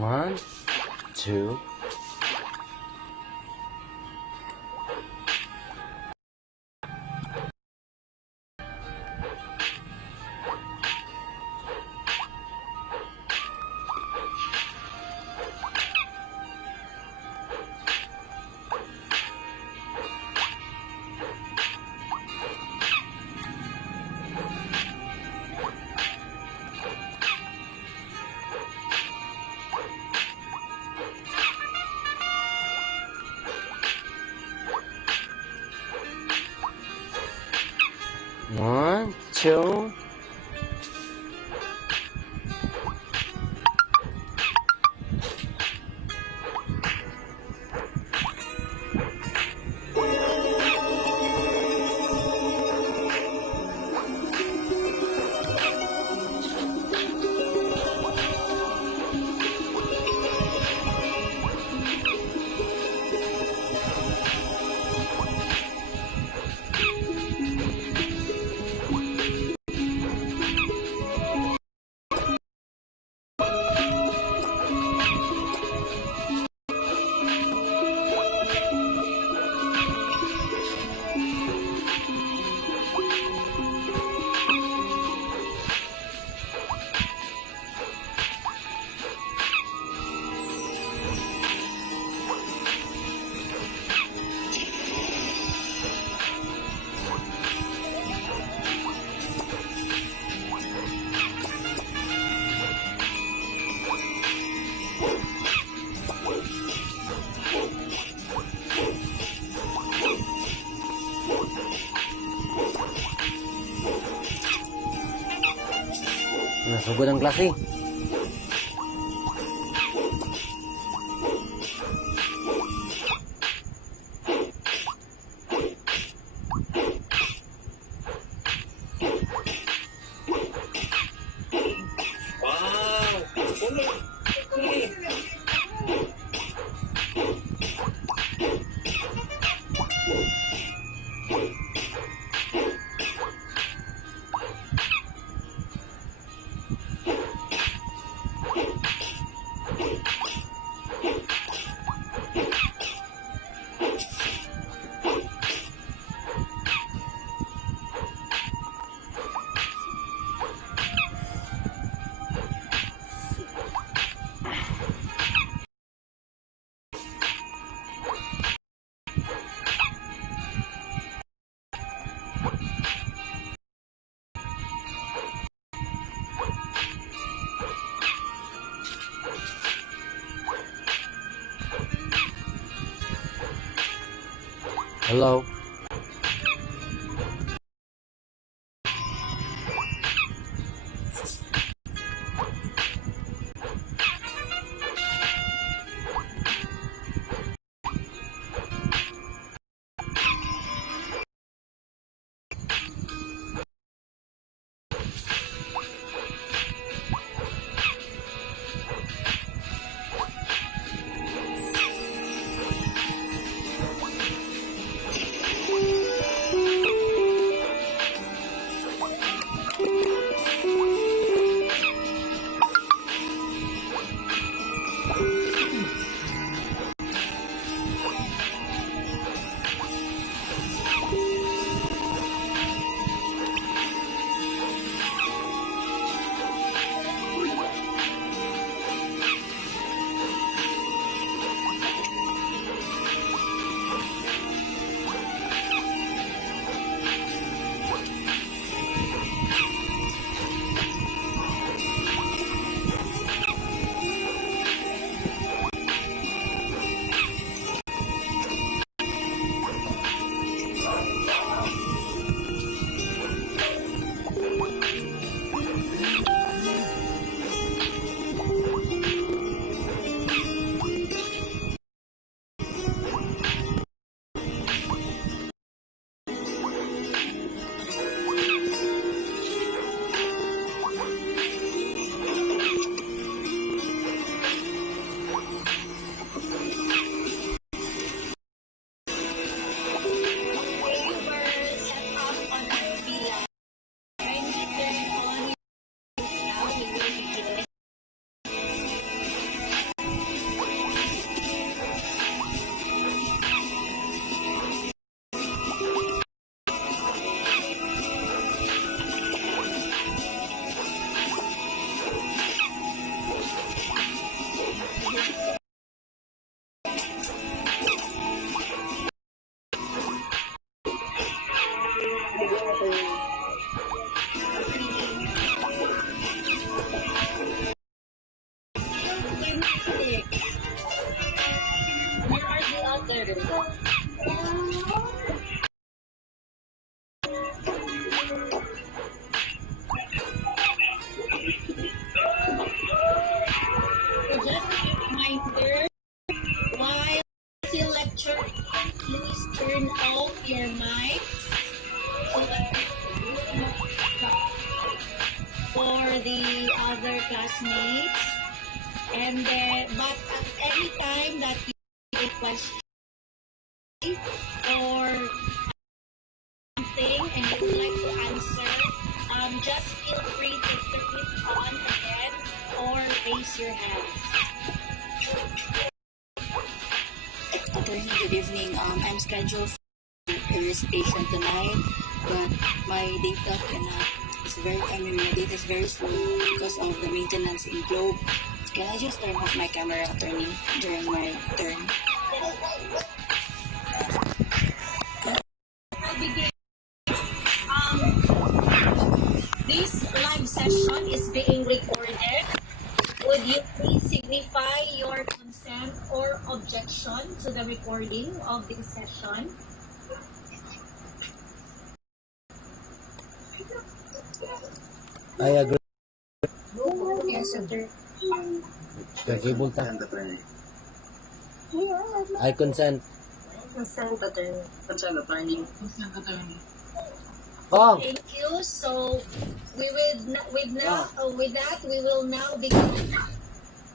1, 2. One, two. Nasugod ang klase. Hello. please turn off your mic for the other classmates. And then, but at any time that you have a question or something and you would like to answer, just feel free to turn it on again or raise your hand. Attorney, good evening. I'm scheduled for a recitation tonight, but my data my data is very slow because of the maintenance in Globe. Can I just turn off my camera, attorney, during my turn? Begin. This live session is being recorded. Would you please signify your consent or objection to the recording of this session? I agree. Yes, attorney. Kagibol ta. I consent. Consent, attorney. Consent, attorney. Oh! Thank you. So, with that, we will now begin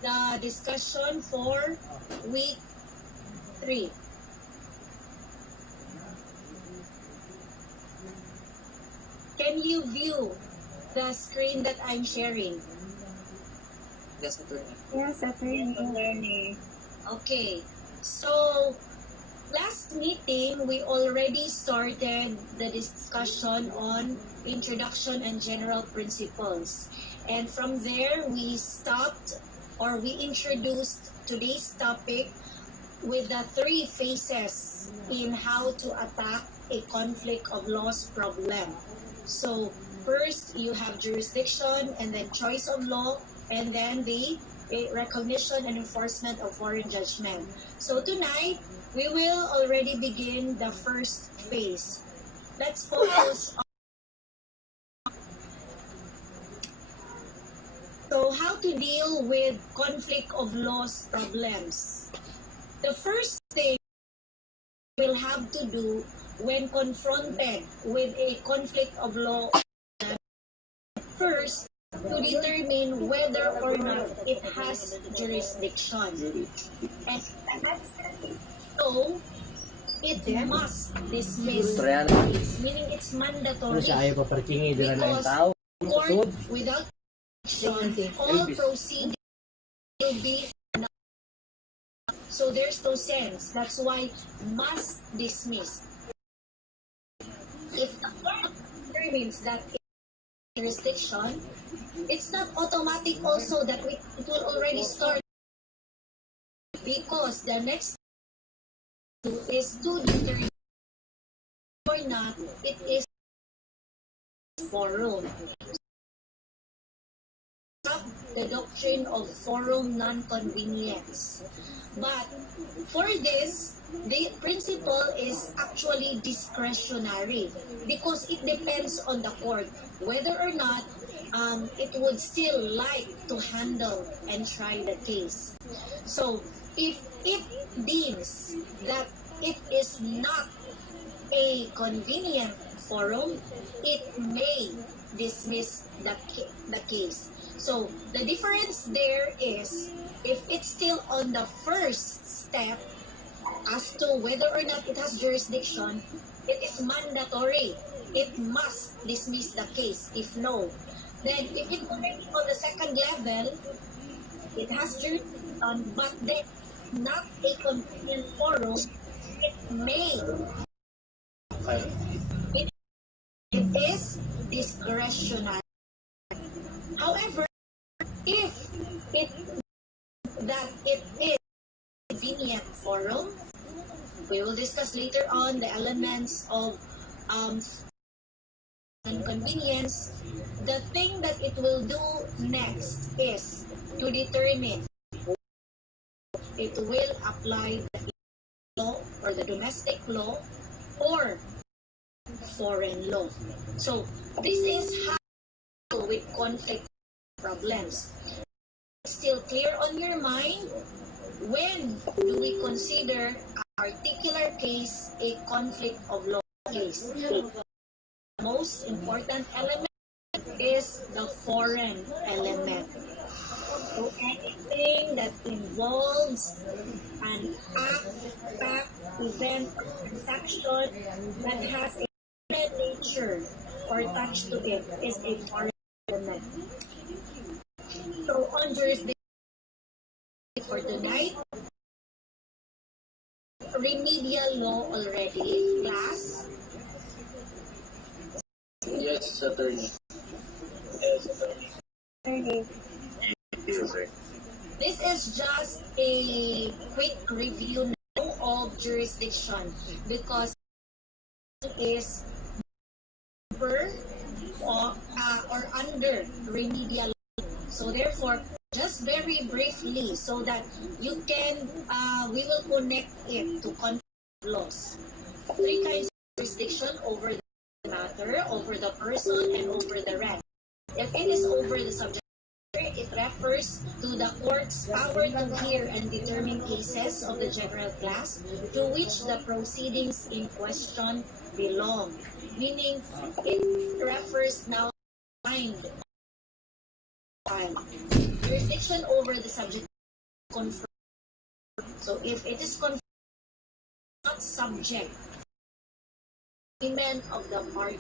the discussion for week 3. Can you view the screen that I'm sharing? Yes, attorney. Yes, attorney. Okay. So, last meeting, we already started the discussion on introduction and general principles. And from there, we introduced today's topic with the 3 phases in how to attack a conflict of laws problem. So, first, you have jurisdiction, and then choice of law, and then the recognition and enforcement of foreign judgment. So tonight, we will already begin the first phase. Let's focus on how to deal with conflict of laws problems. The first thing we'll have to do when confronted with a conflict of law, first, to determine whether or not it has jurisdiction. And so, it must dismiss the case, meaning it's mandatory. Because court without jurisdiction, all proceedings will be enough. So there's no sense. That's why must dismiss. If the court determines that jurisdiction, it's not automatic also that it will already start, because the next is to determine or not it is forum. The doctrine of forum non-convenience. But for this, the principle is actually discretionary because it depends on the court whether or not it would still like to handle and try the case. So, if it deems that it is not a convenient forum, it may dismiss the case. So, the difference there is, if it's still on the first step as to whether or not it has jurisdiction, it is mandatory. It must dismiss the case. If no, then if it's already on the second level, it has jurisdiction, but then not a convenient forum, it may. It is discretionary. However, if it is convenient forum, we will discuss later on the elements of inconvenience. The thing that it will do next is to determine it will apply the law or the domestic law or foreign law. So this is how with conflict problems. Still clear on your mind? When do we consider particular case a conflict of law case. The most important element is the foreign element. So anything that involves an act, fact, event, or transaction that has a foreign nature or touch to it is a foreign element. So on jurisdiction for tonight, remedial law already, class. Yes, attorney. This is just a quick review now of jurisdiction because it is per or under remedial law. So therefore, just very briefly so that you can, we will connect it to conflict laws. Three kinds of jurisdiction: over the matter, over the person, and over the right. If it is over the subject, it refers to the court's power to hear and determine cases of the general class to which the proceedings in question belong. Meaning, it refers now to time. Jurisdiction over the subject confirmed. So if it is confirmed, not subject, agreement of the party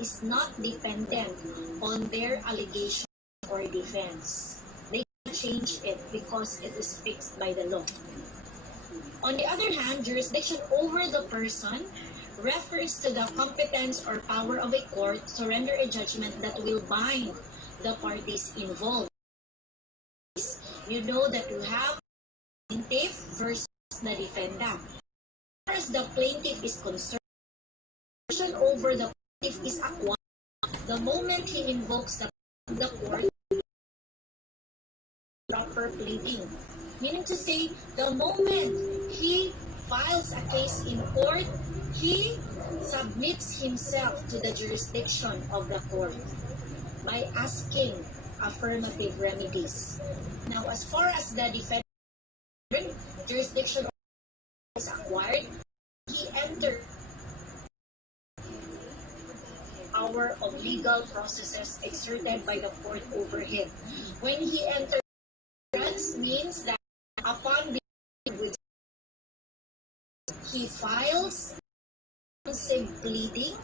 is not dependent on their allegation or defense. They can change it because it is fixed by the law. On the other hand, jurisdiction over the person refers to the competence or power of a court to render a judgment that will bind the parties involved. You know that you have plaintiff versus the defendant. As far as the plaintiff is concerned, jurisdiction over the plaintiff is acquired the moment he invokes the court proper pleading. Meaning to say, the moment he files a case in court, he submits himself to the jurisdiction of the court by asking affirmative remedies. Now, as far as the defendant, jurisdiction is acquired, he entered power of legal processes exerted by the court over him. When he entered, means that upon being with, he files pleading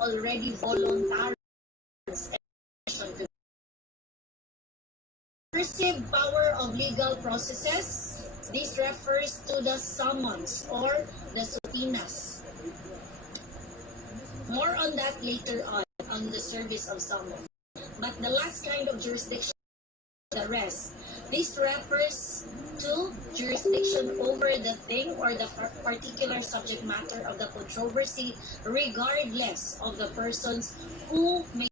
already voluntary perceived power of legal processes. This refers to the summons or the subpoenas. More on that later on the service of summons. But the last kind of jurisdiction, the rest. This refers to jurisdiction over the thing or the particular subject matter of the controversy, regardless of the persons who may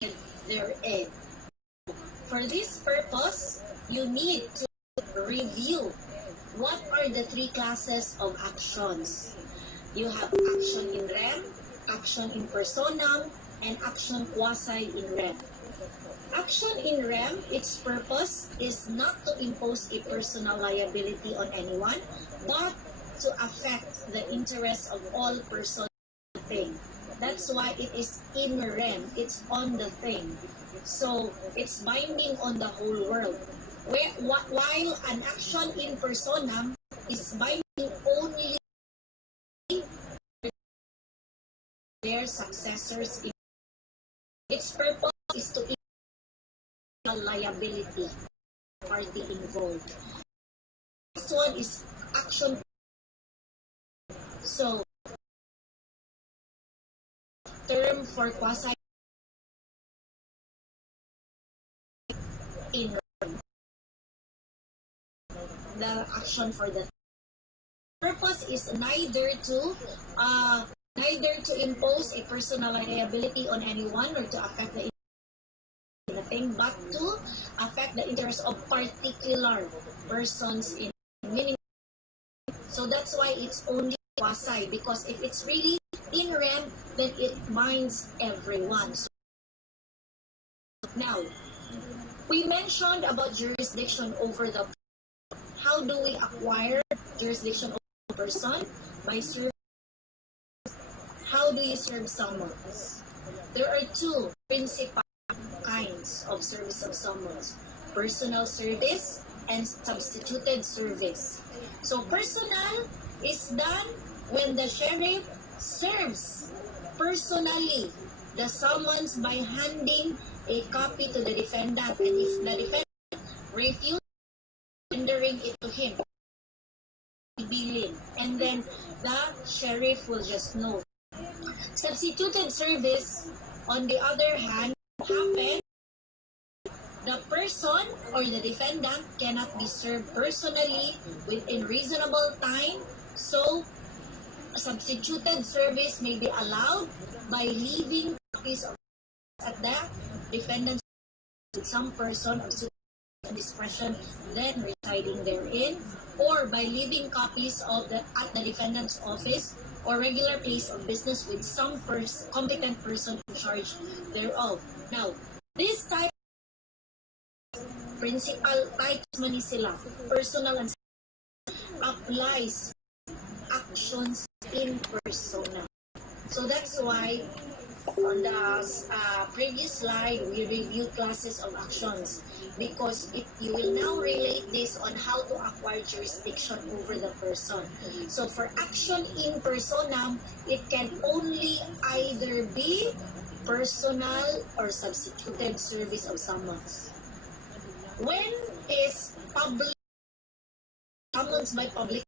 be therein. For this purpose, you need to review what are the three classes of actions. You have action in rem, action in personam, and action quasi in rem. Action in rem, its purpose is not to impose a personal liability on anyone, but to affect the interests of all persons in the thing. That's why it is in rem, it's on the thing. So, it's binding on the whole world. While an action in personam is binding only their successors. Its purpose is to liability party involved. Next one is action. So, term for quasi in the action for the purpose is neither to impose a personal liability on anyone or to affect the thing, but to affect the interests of particular persons in meaning. So that's why it's only quasi, because if it's really in rem, then it binds everyone. So now, we mentioned about jurisdiction over the How do we acquire jurisdiction of a person? By serving. How do you serve summons? There are two principal kinds of service of summons: personal service and substituted service. So personal is done when the sheriff serves personally the summons by handing a copy to the defendant, and if the defendant refuses rendering it to him, billing, and then the sheriff will just know. Substituted service, on the other hand, happen the person or the defendant cannot be served personally within reasonable time, so substituted service may be allowed by leaving copies of at the defendant's with some person of discretion then residing therein, or by leaving copies of at the defendant's office or regular place of business with some competent person in charge thereof. Now, this type principal types man ni sila, personal and applies actions in persona. So that's why on the previous slide we reviewed classes of actions, because you will now relate this on how to acquire jurisdiction over the person. So for action in personam, it can only either be personal or substituted service of summons. When is public summons by public?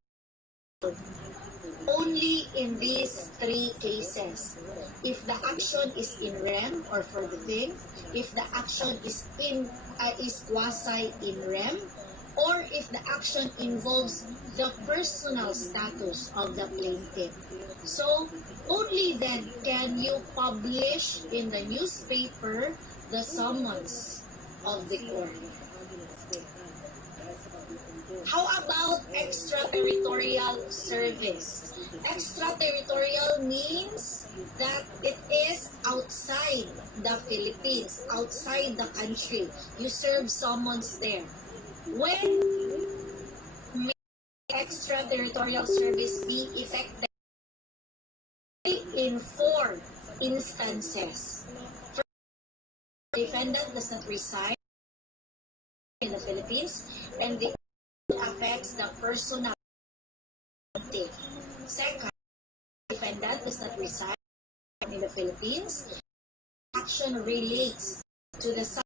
Only in these three cases. If the action is in rem or for the thing, if the action is quasi in rem, or if the action involves the personal status of the plaintiff. So only then can you publish in the newspaper the summons of the court. How about extraterritorial service? Extraterritorial means that it is outside the Philippines, outside the country. You serve summons there. When may extraterritorial service be effective? In 4 instances. First, the defendant does not reside in the Philippines, and the affects the personal. Second, the defendant does not reside in the Philippines. Action relates to the subject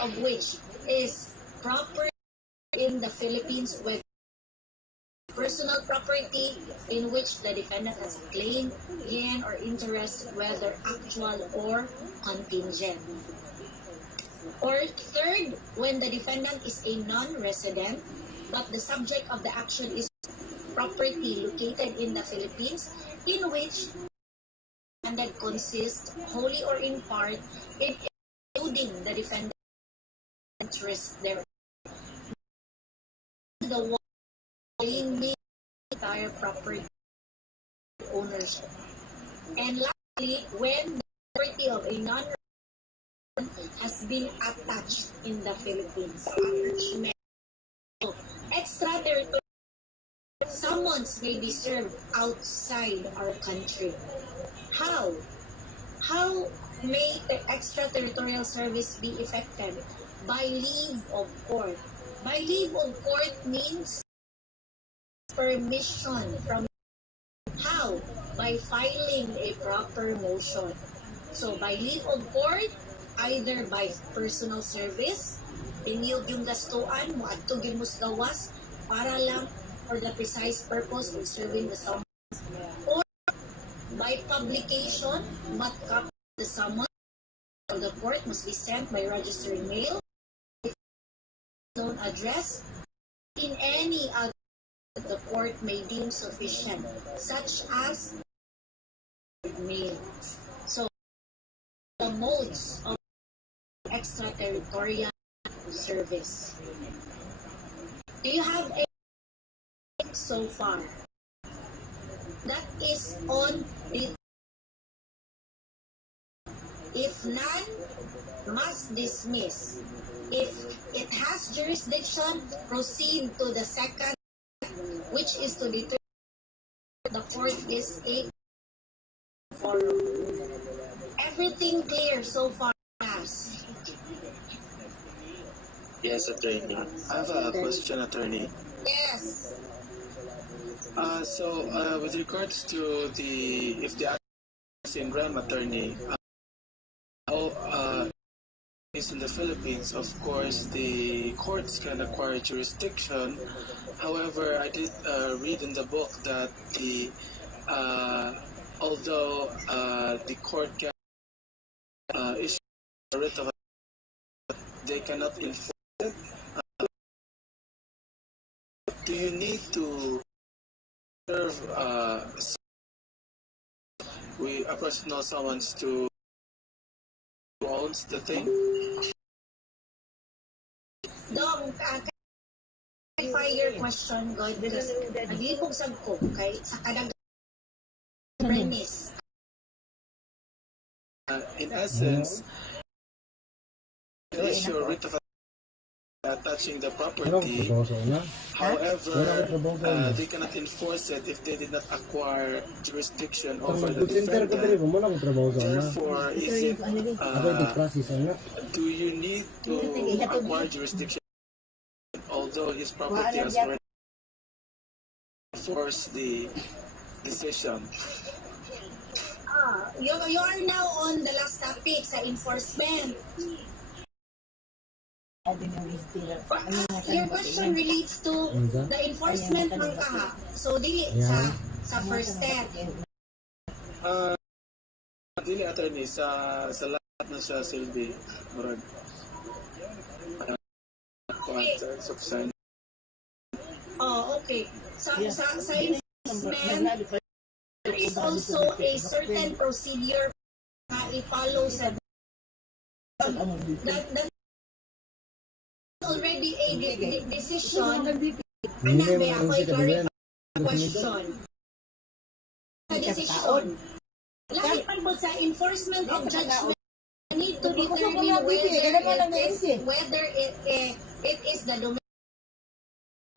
of which is property in the Philippines, with personal property in which the defendant has a claim, gain, or interest, whether actual or contingent. Or third, when the defendant is a non-resident, but the subject of the action is property located in the Philippines, in which the defendant consists wholly or in part, including the defendant's interest there. The one claiming entire property ownership. And lastly, when the property of a non-resident has been attached in the Philippines. Attachment. So, extraterritorial summons may be served outside our country. How? How may the extraterritorial service be effective? By leave of court. By leave of court means permission from. How? By filing a proper motion. So, by leave of court, either by personal service, tiniyog yung gastuan, muadtog yung musgawas, para lang for the precise purpose of serving the summons, or by publication, but copy of the summons of the court must be sent by registered mail, if known address, in any other the court may deem sufficient, such as mail. So, the modes of extraterritorial service. Do you have a so far? That is on the. If none, must dismiss. If it has jurisdiction, proceed to the second, which is to determine the court is a forum. Everything clear so far? Yes, attorney. I have a question, attorney. Yes. With regards to if the act is in REM, attorney, is in the Philippines, of course, the courts can acquire jurisdiction. However, I did read in the book that although the court can issue a writ of they cannot enforce it. Do you need to serve a personal summons to who owns the thing? Dong, clarify your question, God, because naglibog sa ko kay sa kanang premise. In essence, issue a writ of attaching the property. However, they cannot enforce it if they did not acquire jurisdiction over the defendant. Therefore, do you need to acquire jurisdiction although his property has already enforced the decision? You are now on the last topic sa enforcement. Your question relates to the enforcement ng kaha. So, dili sa first step. Dili, attorney, sa lahat na siya silbi. Murag. Okay. Sa enforcement, there is also a certain procedure na i-follow sa that already a decision. May ako i-clarify question. Sa decision. Lahat pa po sa enforcement of judgment, you need to determine whether it is the domain